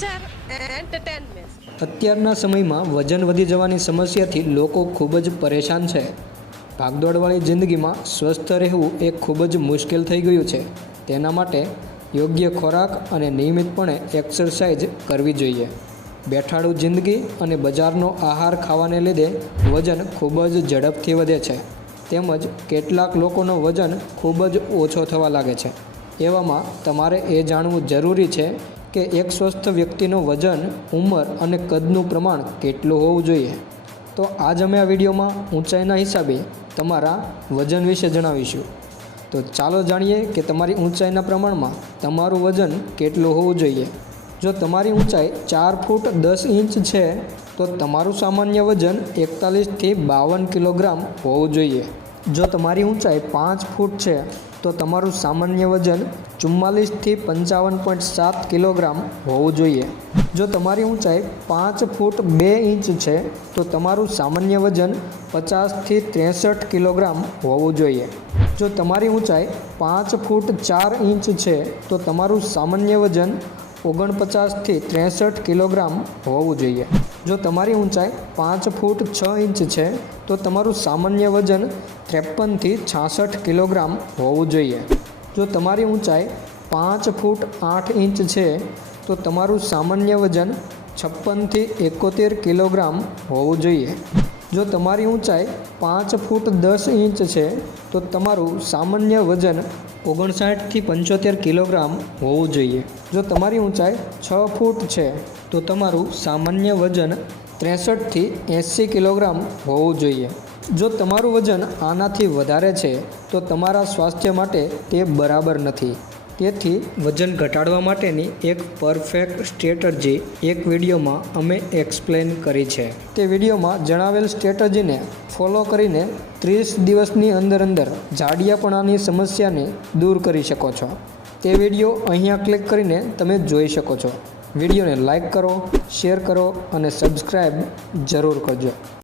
culture entertainment અત્યારના સમયમાં વજન વધી જવાની સમસ્યાથી લોકો ખૂબ જ પરેશાન છે. ભાગદોડવાળી જિંદગીમાં સ્વસ્થ રહેવું એ ખૂબ જ મુશ્કેલ થઈ ગયું છે. તેના માટે યોગ્ય ખોરાક અને નિયમિતપણે એક્સરસાઇઝ કરવી જોઈએ. બેઠાડું જિંદગી અને બજારનો આહાર ખાવાને લીધે વજન ખૂબ જ ઝડપથી વધે છે. તેમજ કેટલાક લોકોનો વજન ખૂબ જ ઓછો થવા લાગે છે. એવામાં તમારે એ જાણવું જરૂરી છે કે એક સ્વસ્થ વ્યક્તિનું વજન, ઉંમર અને કદનું પ્રમાણ કેટલું હોવું જોઈએ? તો આજ અમે આ વિડીયોમાં ઊંચાઈના હિસાબે તમારા વજન વિશે જણાવીશું. તો ચાલો જાણીએ કે તમારી ઊંચાઈના પ્રમાણમાં તમારું વજન કેટલું હોવું જોઈએ. જો તમારી ઊંચાઈ ચાર ફૂટ દસ ઇંચ છે, તો તમારું સામાન્ય વજન એકતાલીસથી બાવન કિલોગ્રામ હોવું જોઈએ. જો તમારી ઊંચાઈ પાંચ ફૂટ છે, તો તમારું સામાન્ય વજન ચુમ્માલીસથી પંચાવન પોઈન્ટ સાત કિલોગ્રામ હોવું જોઈએ. જો તમારી ઊંચાઈ પાંચ ફૂટ બે ઇંચ છે, તો તમારું સામાન્ય વજન પચાસથી ત્રેસઠ કિલોગ્રામ હોવું જોઈએ. જો તમારી ઊંચાઈ પાંચ ફૂટ ચાર ઇંચ છે, તો તમારું સામાન્ય વજન ઓગણપચાસથી ત્રેસઠ કિલોગ્રામ હોવું જોઈએ. જો તમારી ઊંચાઈ પાંચ ફૂટ છ ઇંચ છે, તો તમારું સામાન્ય વજન ત્રેપનથી છાસઠ કિલોગ્રામ હોવું જોઈએ. જો તમારી ઊંચાઈ પાંચ ફૂટ આઠ ઇંચ છે, તો તમારું સામાન્ય વજન છપ્પનથી એકોતેર કિલોગ્રામ હોવું જોઈએ. જો તમારી ઊંચાઈ પાંચ ફૂટ દસ ઇંચ છે, તો તમારું સામાન્ય વજન ઓગણસાઠથી પંચોતેર કિલોગ્રામ હોવું જોઈએ. જો તમારી ઊંચાઈ છ ફૂટ છે, તો તમારું સામાન્ય વજન ત્રેસઠથી એંસી કિલોગ્રામ હોવું જોઈએ. જો તમારું વજન આનાથી વધારે છે, તો તમારા સ્વાસ્થ્ય માટે તે બરાબર નથી. તેથી વજન ઘટાડવા માટેની એક પરફેક્ટ સ્ટ્રેટર્જી એક વિડીયોમાં અમે એક્સપ્લેન કરી છે. તે વિડીયોમાં જણાવેલ સ્ટ્રેટર્જીને ફોલો કરીને ત્રીસ દિવસની અંદર અંદર જાડિયાપણાની સમસ્યાને દૂર કરી શકો છો. તે વીડિયો અહીંયા ક્લિક કરીને તમે જોઈ શકો છો. વિડીયોને લાઇક કરો, શેર કરો અને સબસ્ક્રાઈબ જરૂર કરજો.